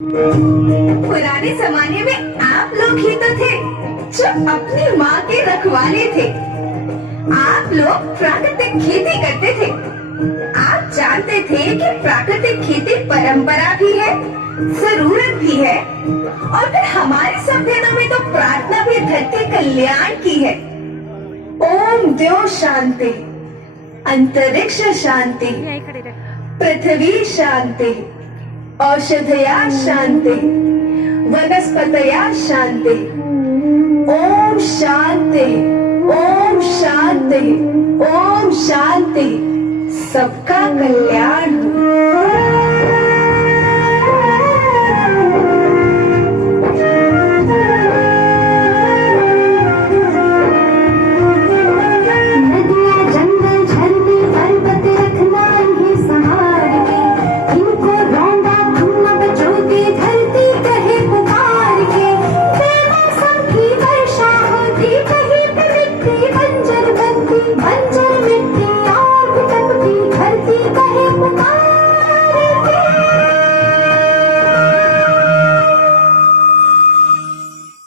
पुराने जमाने में आप लोग ही तो थे जो अपनी माँ के रखवाले थे। आप लोग प्राकृतिक खेती करते थे। आप जानते थे कि प्राकृतिक खेती परंपरा भी है, जरूरत भी है, और फिर हमारे सभ्यता में तो प्रार्थना भी धरती कल्याण की है। ओम द्यो शांति, अंतरिक्ष शांति, पृथ्वी शांति, औषधया शांति, वनस्पतया शांति। ओम शांति, ओम शांति, ओम शांति। सबका कल्याण हो।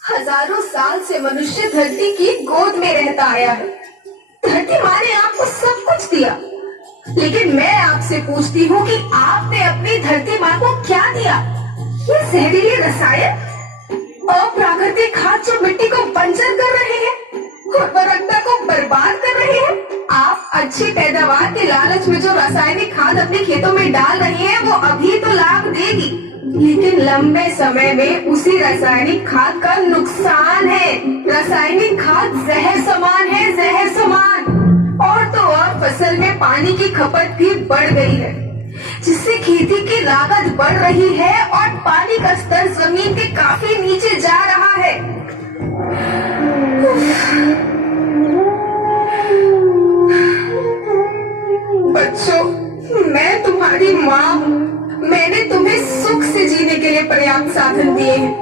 हजारों साल से मनुष्य धरती की गोद में रहता आया है। धरती माँ ने आपको सब कुछ दिया, लेकिन मैं आपसे पूछती हूँ कि आपने अपनी धरती माँ को क्या दिया? ये जहरीले रसायन, अप्राकृतिक खाद जो मिट्टी को बंजर कर रहे हैं, उर्वरकता को बर्बाद कर रहे हैं। आप अच्छी पैदावार के लालच में जो रासायनिक खाद अपने खेतों में डाल रहे हैं, वो अभी तो लाभ देगी, लेकिन लंबे समय में उसी रासायनिक खाद का नुकसान है। रासायनिक खाद जहर समान है, जहर समान। और तो और फसल में पानी की खपत भी बढ़ गई है, जिससे खेती की लागत बढ़ रही है और पानी का स्तर जमीन के काफी नीचे जा रहा है। बच्चों, मैं तुम्हारी माँ हूँ। मैंने तुम्हें सुख से जीने के लिए पर्याप्त साधन दिए हैं,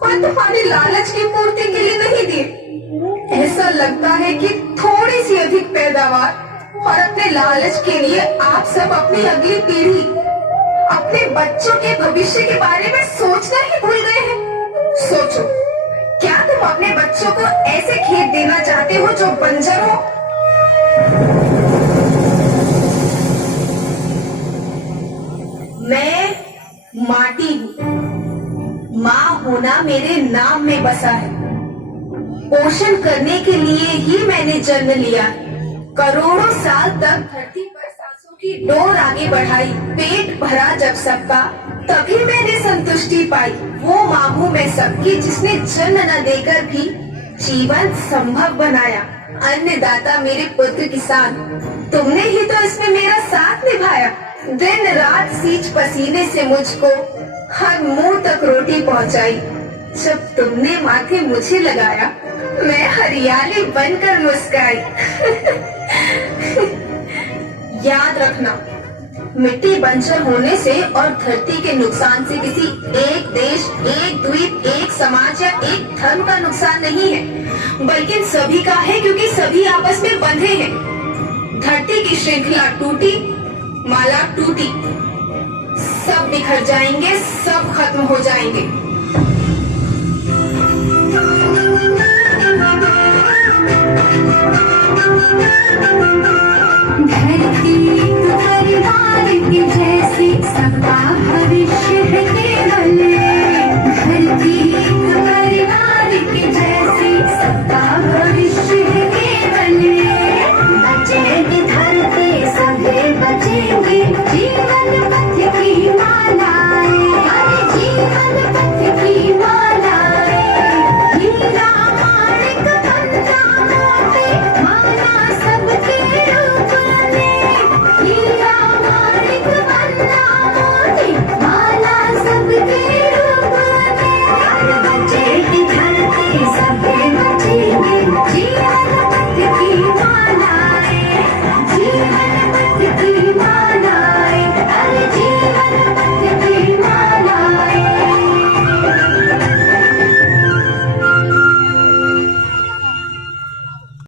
पर तुम्हारी लालच की पूर्ति के लिए नहीं दिए। ऐसा लगता है कि थोड़ी सी अधिक पैदावार और अपने लालच के लिए आप सब अपनी अगली पीढ़ी, अपने बच्चों के भविष्य के बारे में सोचना ही भूल गए हैं। सोचो, क्या तुम अपने बच्चों को ऐसे खेत देना चाहते हो जो बंजर हो? मैं माटी हूँ। माँ होना मेरे नाम में बसा है। पोषण करने के लिए ही मैंने जन्म लिया। करोड़ों साल तक धरती पर सांसों की डोर आगे बढ़ाई। पेट भरा जब सबका, तभी मैंने संतुष्टि पाई। वो माँ हूँ मैं सबकी, जिसने जन्म न देकर भी जीवन संभव बनाया। अन्नदाता मेरे पुत्र किसान, तुमने ही तो इसमें मेरा साथ निभाया। दिन रात सींच पसीने से मुझको हर मुंह तक रोटी पहुंचाई। जब तुमने माथे मुझे लगाया, मैं हरियाली बनकर मुस्काई। याद रखना, मिट्टी बंजर होने से और धरती के नुकसान से किसी एक देश, एक द्वीप, एक समाज या एक धर्म का नुकसान नहीं है, बल्कि सभी का है, क्योंकि सभी आपस में बंधे हैं। धरती की श्रृंखला टूटी, माला टूटी, सब बिखर जाएंगे, सब खत्म हो जाएंगे। धरती परिवार की जैसी, सबका भविष्य है केवल